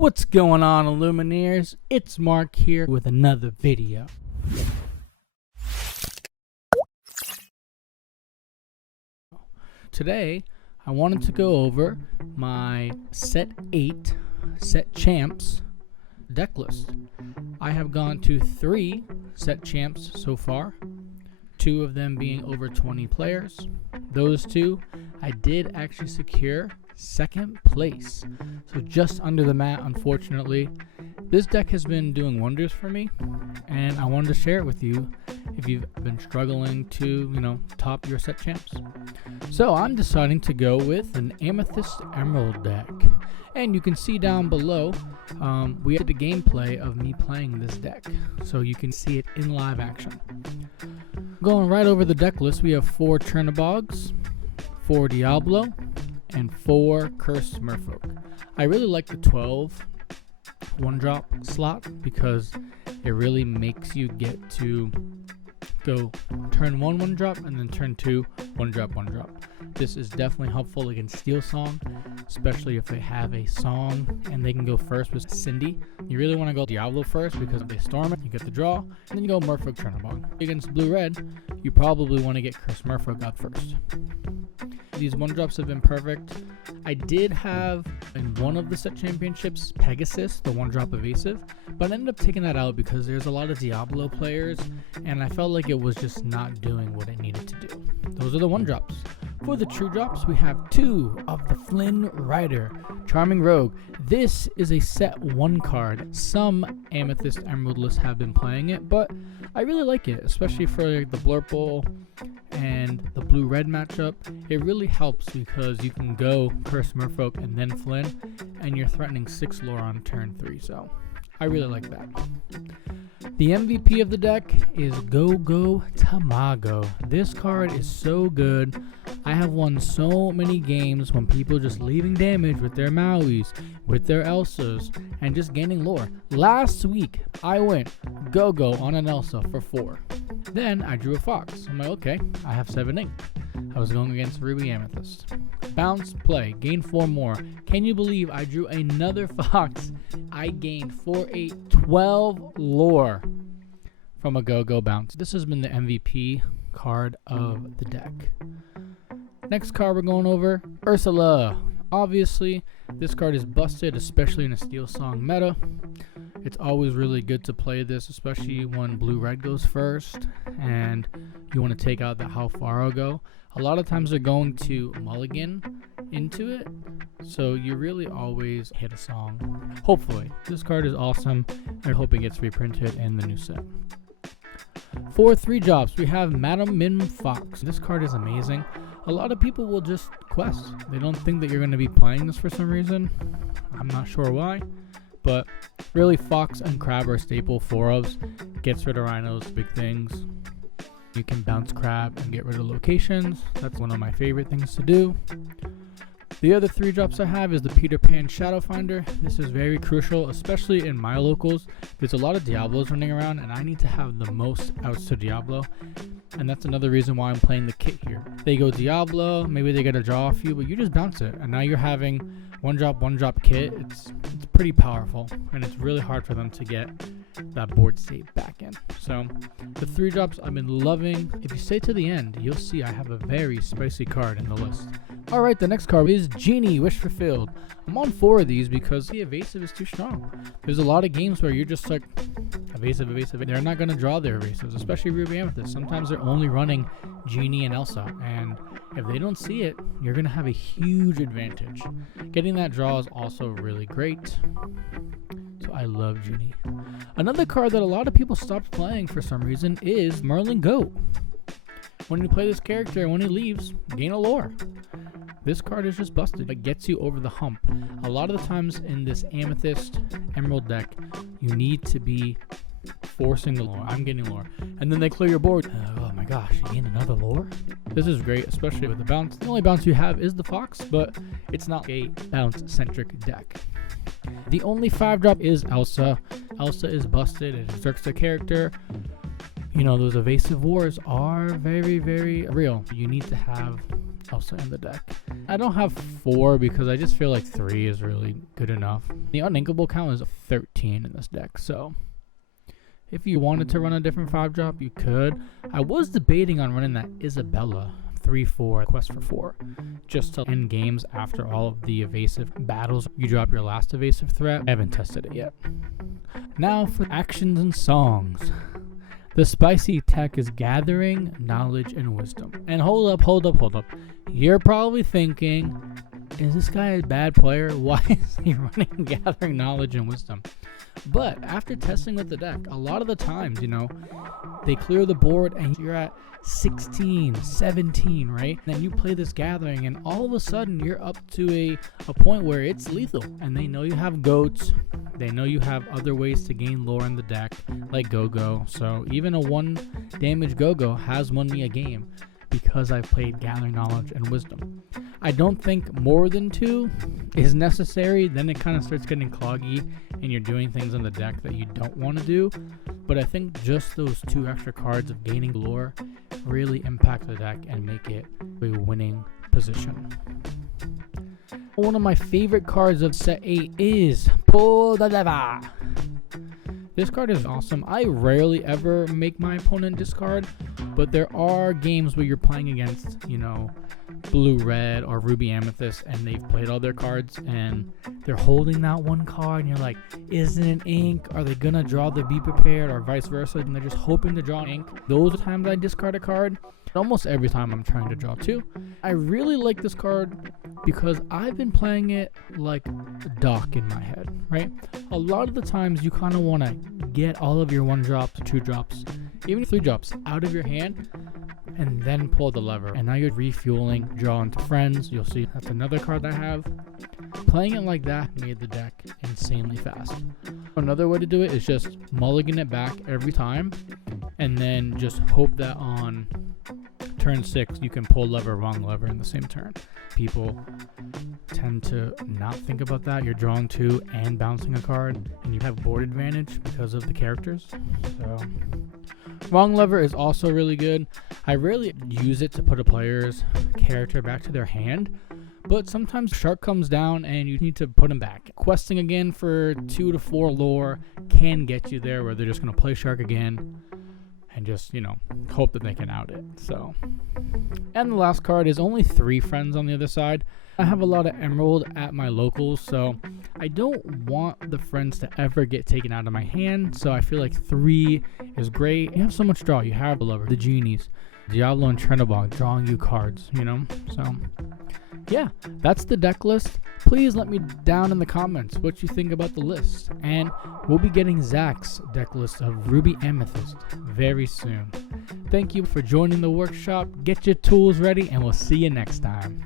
What's going on, Illumineers? It's Mark here with another video. Today, I wanted to go over my Set 8 Set Champs deck list. I have gone to 3 Set Champs so far, 2 of them being over 20 players. Those 2, I did actually secure second place, so just under the mat. Unfortunately, this deck has been doing wonders for me, and I wanted to share it with you if you've been struggling to, top your Set Champs. So I'm deciding to go with an Amethyst Emerald deck, and you can see down below we had the gameplay of me playing this deck, so you can see it in live action. Going right over the deck list, we have 4 Chernobyls, 4 Diablo, and 4 Cursed Merfolk. I really like the 12 1-drop slot because it really makes you get to go turn 1 1-drop and then turn 2 1-drop 1-drop. This is definitely helpful against Steel Song, especially if they have a song and they can go first with Cindy. You really want to go Diablo first because if they storm it, you get the draw, and then you go Merfolk Chernobyl. Against Blue-Red, you probably want to get Cursed Merfolk out first. These 1-drops have been perfect. I did have in one of the set championships Pegasus, the 1-drop evasive, but I ended up taking that out because there's a lot of Diablo players and I felt like it was just not doing what it needed to do. Those are the 1-drops. For the true drops, we have 2 of the Flynn Rider, Charming Rogue. This is a set 1 card. Some Amethyst Emerald lists have been playing it, but I really like it, especially for the Blurple and the Blue-Red matchup. It really helps because you can go Cursed Merfolk and then Flynn, and you're threatening 6 lore on turn 3, so I really like that. The MVP of the deck is Go Tomago. This card is so good. I have won so many games when people just leaving damage with their Mauis, with their Elsas, and just gaining lore. Last week, I went Go on an Elsa for 4. Then I drew a Fox. I'm like, okay, I have 7-8. I was going against Ruby Amethyst. Bounce, play, gain 4 more. Can you believe I drew another Fox? I gained 4-8, 12 lore from a Go bounce. This has been the MVP card of the deck. Next card we're going over, Ursula. Obviously, this card is busted, especially in a Steel Song meta. It's always really good to play this, especially when Blue-Red goes first and you want to take out the How Far I'll Go. A lot of times they're going to mulligan into it, so you really always hit a song. Hopefully. This card is awesome, and I hope it gets reprinted in the new set. For 3 drops, we have Madam Mim Fox. This card is amazing. A lot of people will just quest. They don't think that you're going to be playing this for some reason. I'm not sure why, but really Fox and Crab are staple 4-ofs. Gets rid of rhinos, big things. You can bounce Crab and get rid of locations. That's one of my favorite things to do. The other 3 drops I have is the Peter Pan Shadow Finder. This is very crucial, especially in my locals. There's a lot of Diablos running around, and I need to have the most outs to Diablo. And that's another reason why I'm playing the kit here. They go Diablo, maybe they get a draw off you, but you just bounce it. And now you're having 1-drop kit. It's pretty powerful, and it's really hard for them to get that board state back in. So the 3 drops I've been loving. If you stay to the end, you'll see I have a very spicy card in the list. Alright, the next card is Genie, Wish Fulfilled. I'm on 4 of these because the evasive is too strong. There's a lot of games where you're just like, evasive. They're not going to draw their evasives, especially Ruby Amethyst. Sometimes they're only running Genie and Elsa, and if they don't see it, you're going to have a huge advantage. Getting that draw is also really great. So I love Genie. Another card that a lot of people stopped playing for some reason is Merlin Goat. When you play this character, when he leaves, gain a lore. This card is just busted. It gets you over the hump. A lot of the times in this Amethyst Emerald deck, you need to be forcing the lore. I'm getting lore. And then they clear your board. Oh my gosh, you gain another lore? This is great, especially with the bounce. The only bounce you have is the Fox, but it's not a bounce-centric deck. The only 5-drop is Elsa. Elsa is busted. It instructs the character. Those evasive wars are very, very real. You need to have also in the deck. I don't have 4 because I just feel like 3 is really good enough. The uninkable count is 13 in this deck, so if you wanted to run a different 5-drop, you could. I was debating on running that Isabella 3/4 quest for 4, just to end games after all of the evasive battles. You drop your last evasive threat. I haven't tested it yet. Now for actions and songs. The spicy tech is gathering knowledge and wisdom. And hold up. You're probably thinking, is this guy a bad player? Why is he running gathering knowledge and wisdom? But after testing with the deck, a lot of the times, they clear the board and you're at 16, 17, right? And then you play this gathering and all of a sudden you're up to a point where it's lethal. And they know you have goats. They know you have other ways to gain lore in the deck, like Go-Go. So even a 1 damage Go-Go has won me a game because I've played Gathering Knowledge and Wisdom. I don't think more than 2 is necessary. Then it kind of starts getting cloggy and you're doing things on the deck that you don't want to do. But I think just those 2 extra cards of gaining lore really impact the deck and make it a winning position. One of my favorite cards of set 8 is Pull the Lever. This card is awesome. I rarely ever make my opponent discard, but there are games where you're playing against, blue-red or ruby amethyst, and they've played all their cards and they're holding that 1 card and you're like, isn't it ink? Are they gonna draw the be prepared, or vice versa? And they're just hoping to draw ink. Those are times I discard a card. Almost every time I'm trying to draw 2. I really like this card because I've been playing it like Doc in my head, right? A lot of the times you kind of want to get all of your 1-drops, 2-drops, even 3-drops out of your hand and then pull the lever. And now you're refueling, draw into friends. You'll see that's another card I have. Playing it like that made the deck insanely fast. Another way to do it is just mulligan it back every time and then just hope that on turn 6 you can pull lever, wrong lever in the same turn. People tend to not think about that. You're drawing 2 and bouncing a card and you have board advantage because of the characters. So wrong lever is also really good. I rarely use it to put a player's character back to their hand, but sometimes shark comes down and you need to put him back. Questing again for 2 to 4 lore can get you there, where they're just going to play shark again and just, hope that they can out it. So, and the last card is only 3 friends on the other side. I have a lot of emerald at my locals, so I don't want the friends to ever get taken out of my hand. So I feel like 3 is great. You have so much draw. You have the lover, the genies, Diablo and Trenabog drawing you cards, So yeah, that's the deck list. Please let me down in the comments what you think about the list. And we'll be getting Zach's deck list of Ruby Amethyst very soon. Thank you for joining the workshop. Get your tools ready and we'll see you next time.